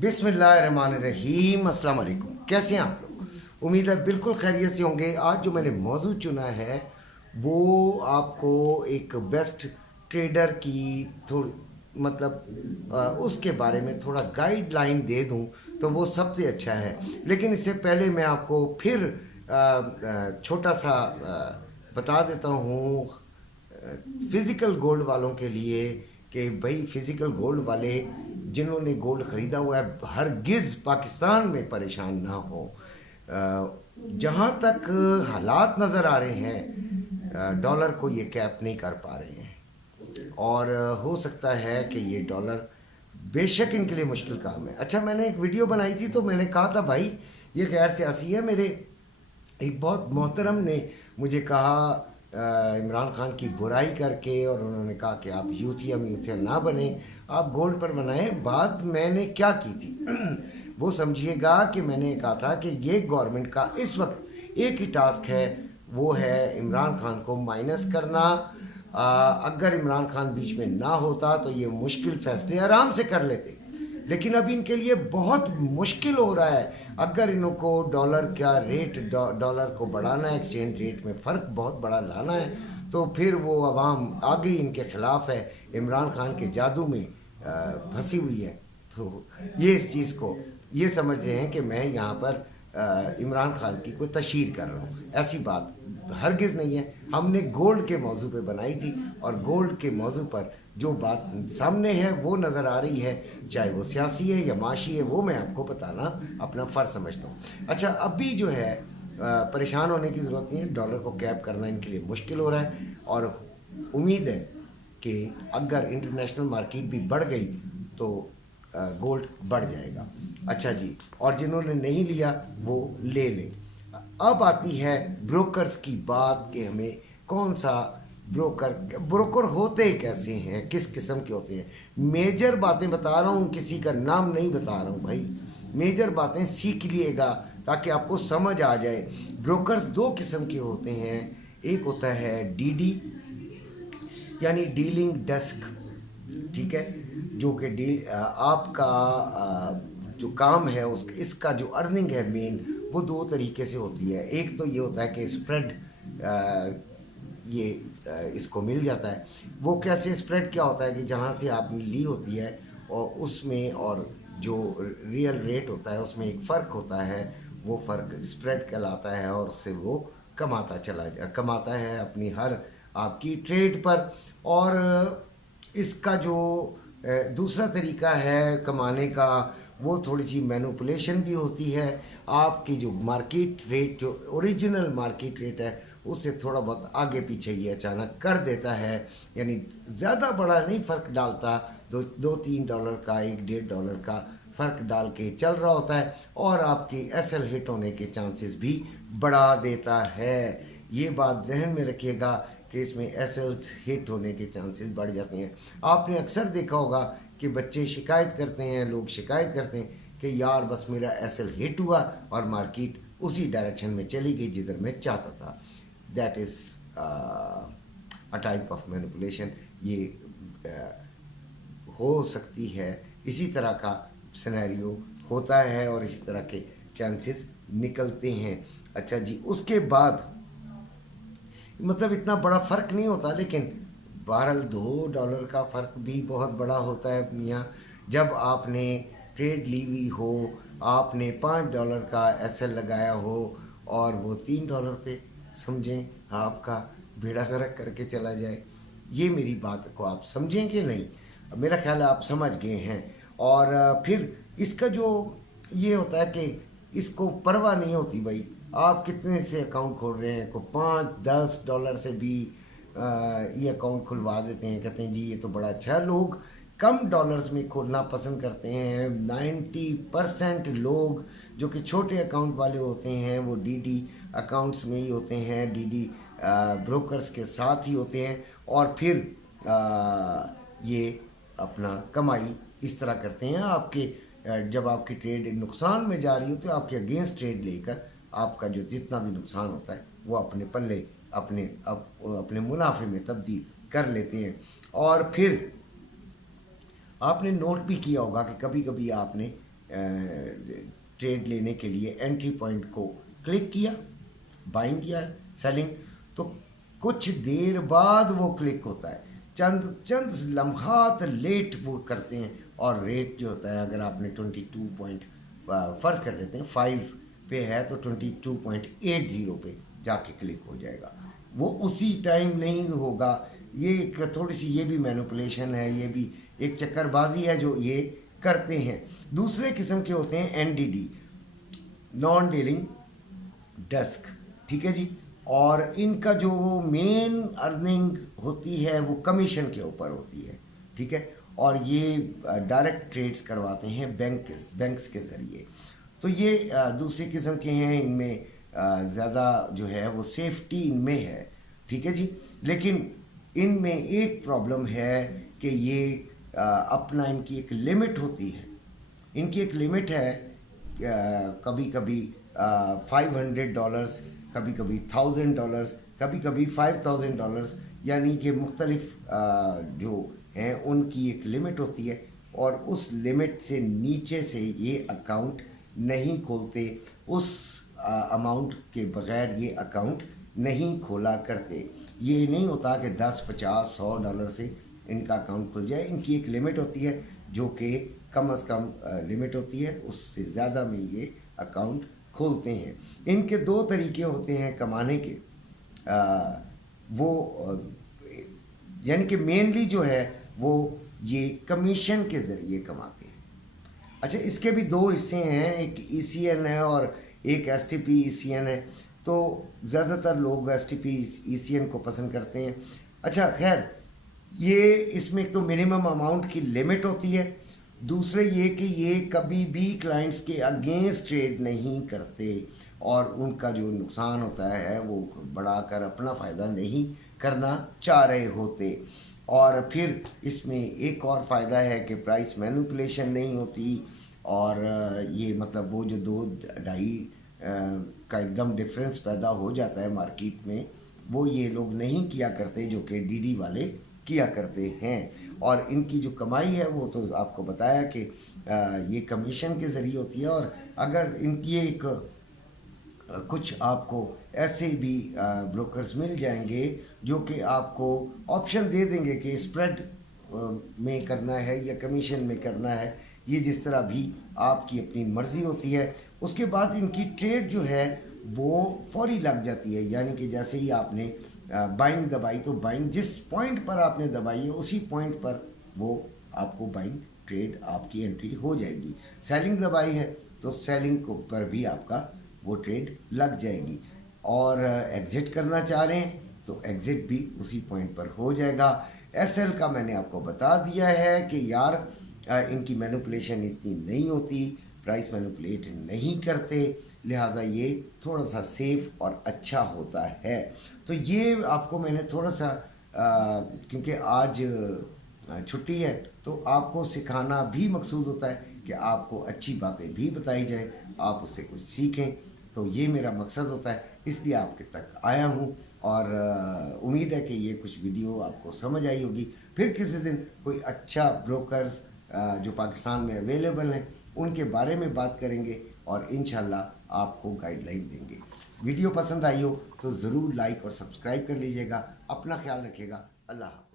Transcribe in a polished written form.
बिस्मिल्लाहिर्रहमानिर्रहीम। अस्सलाम वालेकुम। कैसे हैं आप लोग? उम्मीद है बिल्कुल खैरियत से होंगे। आज जो मैंने मौजू चुना है वो आपको एक बेस्ट ट्रेडर की थोड़ी उसके बारे में थोड़ा गाइडलाइन दे दूं तो वो सबसे अच्छा है। लेकिन इससे पहले मैं आपको फिर छोटा सा बता देता हूँ फिज़िकल गोल्ड वालों के लिए कि भाई फिज़िकल गोल्ड वाले जिन्होंने गोल्ड ख़रीदा हुआ है हरगिज़ पाकिस्तान में परेशान ना हो। जहाँ तक हालात नज़र आ रहे हैं डॉलर को ये कैप नहीं कर पा रहे हैं और हो सकता है कि ये डॉलर बेशक इनके लिए मुश्किल काम है। अच्छा, मैंने एक वीडियो बनाई थी तो मैंने कहा था भाई ये गैर सियासी है। मेरे एक बहुत मोहतरम ने मुझे कहा इमरान खान की बुराई करके, और उन्होंने कहा कि आप यूथियम ना बने, आप गोल्ड पर बनाएं। बात मैंने क्या की थी वो समझिएगा कि मैंने कहा था कि ये गवर्नमेंट का इस वक्त एक ही टास्क है, वो है इमरान खान को माइनस करना। अगर इमरान खान बीच में ना होता तो ये मुश्किल फैसले आराम से कर लेते, लेकिन अब इनके लिए बहुत मुश्किल हो रहा है। अगर इनको डॉलर का रेट डॉलर को बढ़ाना है, एक्सचेंज रेट में फ़र्क बहुत बड़ा लाना है, तो फिर वो अवाम आगे इनके ख़िलाफ़ है, इमरान खान के जादू में फंसी हुई है। तो ये इस चीज़ को ये समझ रहे हैं कि मैं यहाँ पर इमरान खान की कोई तशहीर कर रहा हूँ। ऐसी बात हरगिज़ नहीं है। हमने गोल्ड के मौजू पे बनाई थी और गोल्ड के मौजू पर जो बात सामने है वो नज़र आ रही है, चाहे वो सियासी है या माशी है, वो मैं आपको बताना अपना फ़र्ज समझता हूँ। अच्छा, अभी जो है परेशान होने की ज़रूरत नहीं है। डॉलर को कैप करना इनके लिए मुश्किल हो रहा है और उम्मीद है कि अगर इंटरनेशनल मार्केट भी बढ़ गई तो गोल्ड बढ़ जाएगा। अच्छा जी, और जिन्होंने नहीं लिया वो ले लें। अब आती है ब्रोकर्स की बात कि हमें कौन सा ब्रोकर होते कैसे हैं, किस किस्म के होते हैं। मेजर बातें बता रहा हूँ, किसी का नाम नहीं बता रहा हूँ भाई। मेजर बातें सीख लीजिएगा ताकि आपको समझ आ जाए। ब्रोकर्स दो किस्म के होते हैं। एक होता है डीडी यानी डीलिंग डेस्क, ठीक है, जो कि आपका जो काम है उस इसका जो अर्निंग है मेन, वो दो तरीके से होती है। एक तो ये होता है कि स्प्रेड ये इसको मिल जाता है। वो कैसे स्प्रेड क्या होता है कि जहाँ से आपने ली होती है और उसमें और जो रियल रेट होता है उसमें एक फ़र्क होता है, वो फ़र्क स्प्रेड कहलाता है और उससे वो कमाता है अपनी हर आपकी ट्रेड पर। और इसका जो दूसरा तरीका है कमाने का, वो थोड़ी सी मैनिपुलेशन भी होती है। आपकी जो मार्केट रेट, जो ओरिजिनल मार्केट रेट है, उससे थोड़ा बहुत आगे पीछे ये अचानक कर देता है। यानी ज़्यादा बड़ा नहीं फ़र्क डालता, दो तीन डॉलर का, $1-1.5 का फ़र्क डाल के चल रहा होता है और आपकी एसएल हिट होने के चांसेस भी बढ़ा देता है। ये बात जहन में रखिएगा कि इसमें एसएल्स हिट होने के चांसेस बढ़ जाते हैं। आपने अक्सर देखा होगा कि बच्चे शिकायत करते हैं, लोग शिकायत करते हैं कि यार बस मेरा एसएल हिट हुआ और मार्केट उसी डायरेक्शन में चली गई जिधर मैं चाहता था। That is a type of manipulation. ये हो सकती है, इसी तरह का सिनेरियो होता है और इसी तरह के चांसेस निकलते हैं। अच्छा जी, उसके बाद मतलब इतना बड़ा फ़र्क नहीं होता, लेकिन बहरहाल $2 का फ़र्क भी बहुत बड़ा होता है मियाँ। जब आपने ट्रेड ली हुई हो, आपने $5 का एसएल लगाया हो और वो $3 पे समझें आपका बेड़ा गर्क करके चला जाए। ये मेरी बात को आप समझें कि नहीं? मेरा ख्याल है आप समझ गए हैं। और फिर इसका जो ये होता है कि इसको परवाह नहीं होती भाई, आप कितने से अकाउंट खोल रहे हैं। को $5-10 से भी ये अकाउंट खुलवा देते हैं, कहते हैं जी ये तो बड़ा अच्छा है। लोग कम डॉलर्स में खोलना पसंद करते हैं। 90% लोग जो कि छोटे अकाउंट वाले होते हैं वो डीडी अकाउंट्स में ही होते हैं, डीडी ब्रोकर्स के साथ ही होते हैं और फिर ये अपना कमाई इस तरह करते हैं। आपके जब आपकी ट्रेड नुकसान में जा रही हो तो आपके अगेंस्ट ट्रेड लेकर आपका जो जितना भी नुकसान होता है वो अपने पल्ले अपने मुनाफे में तब्दील कर लेते हैं। और फिर आपने नोट भी किया होगा कि कभी कभी आपने ट्रेड लेने के लिए एंट्री पॉइंट को क्लिक किया, बाइंग या सेलिंग, तो कुछ देर बाद वो क्लिक होता है, चंद लम्हात लेट वो करते हैं, और रेट जो होता है अगर आपने 22 पॉइंट फ़र्ज़ कर लेते हैं 5 पे है तो 22.80 पे जाके क्लिक हो जाएगा, वो उसी टाइम नहीं होगा। ये एक थोड़ी सी ये भी मैनिपुलेशन है, ये भी एक चक्करबाजी है जो ये करते हैं। दूसरे किस्म के होते हैं NDD, नॉन डीलिंग डेस्क, ठीक है जी, और इनका जो मेन अर्निंग होती है वो कमीशन के ऊपर होती है, ठीक है, और ये डायरेक्ट ट्रेड्स करवाते हैं बैंक्स के ज़रिए। तो ये दूसरी किस्म के हैं, इनमें ज़्यादा जो है वो सेफ्टी इनमें है, ठीक है जी, लेकिन इनमें एक प्रॉब्लम है कि ये अपना इनकी एक लिमिट होती है, इनकी एक लिमिट है, कभी कभी $500, कभी कभी $1000, कभी कभी $5000, यानी कि मुख्तलिफ जो हैं उनकी एक लिमिट होती है, और उस लिमिट से नीचे से ये अकाउंट नहीं खोलते, उस अमाउंट के बग़ैर ये अकाउंट नहीं खोला करते। ये नहीं होता कि 10, 50, $100 से इनका अकाउंट खुल जाए, इनकी एक लिमिट होती है जो कि कम से कम लिमिट होती है, उससे ज़्यादा में ये अकाउंट खोलते हैं। इनके दो तरीके होते हैं कमाने के, वो यानी कि मेनली जो है वो ये कमीशन के ज़रिए कमाते हैं। अच्छा, इसके भी दो हिस्से हैं, एक ECN है और एक STP ECN है, तो ज़्यादातर लोग STP ECN को पसंद करते हैं। अच्छा खैर, ये इसमें एक तो मिनिमम अमाउंट की लिमिट होती है, दूसरे ये कि ये कभी भी क्लाइंट्स के अगेंस्ट ट्रेड नहीं करते, और उनका जो नुकसान होता है वो बढ़ाकर अपना फ़ायदा नहीं करना चाह रहे होते। और फिर इसमें एक और फ़ायदा है कि प्राइस मैनिपुलेशन नहीं होती, और ये मतलब वो जो 2-2.5 का एकदम डिफरेंस पैदा हो जाता है मार्केट में, वो ये लोग नहीं किया करते जो कि DD वाले किया करते हैं। और इनकी जो कमाई है वो तो आपको बताया कि ये कमीशन के ज़रिए होती है, और अगर इनकी एक कुछ आपको ऐसे भी ब्रोकर्स मिल जाएंगे जो कि आपको ऑप्शन दे देंगे कि स्प्रेड में करना है या कमीशन में करना है, ये जिस तरह भी आपकी अपनी मर्ज़ी होती है। उसके बाद इनकी ट्रेड जो है वो फौरी लग जाती है, यानी कि जैसे ही आपने बाइंग दबाई तो बाइंग जिस पॉइंट पर आपने दबाई है उसी पॉइंट पर वो आपको बाइंग ट्रेड आपकी एंट्री हो जाएगी। सेलिंग दबाई है तो सेलिंग को पर भी आपका वो ट्रेड लग जाएगी, और एग्ज़िट करना चाह रहे हैं तो एग्ज़िट भी उसी पॉइंट पर हो जाएगा। SL का मैंने आपको बता दिया है कि यार इनकी मैनिपुलेशन इतनी नहीं होती, प्राइस मैनिपुलेट नहीं करते, लिहाजा ये थोड़ा सा सेफ और अच्छा होता है। तो ये आपको मैंने थोड़ा सा क्योंकि आज छुट्टी है तो आपको सिखाना भी मकसूद होता है कि आपको अच्छी बातें भी बताई जाए, आप उससे कुछ सीखें, तो ये मेरा मकसद होता है, इसलिए आपके तक आया हूँ। और उम्मीद है कि ये कुछ वीडियो आपको समझ आई होगी। फिर किसी दिन कोई अच्छा ब्रोकर्स जो पाकिस्तान में अवेलेबल हैं उनके बारे में बात करेंगे, और इंशाल्लाह आपको गाइडलाइन देंगे। वीडियो पसंद आई हो तो ज़रूर लाइक और सब्सक्राइब कर लीजिएगा। अपना ख्याल रखिएगा। अल्लाह हाफ़िज़।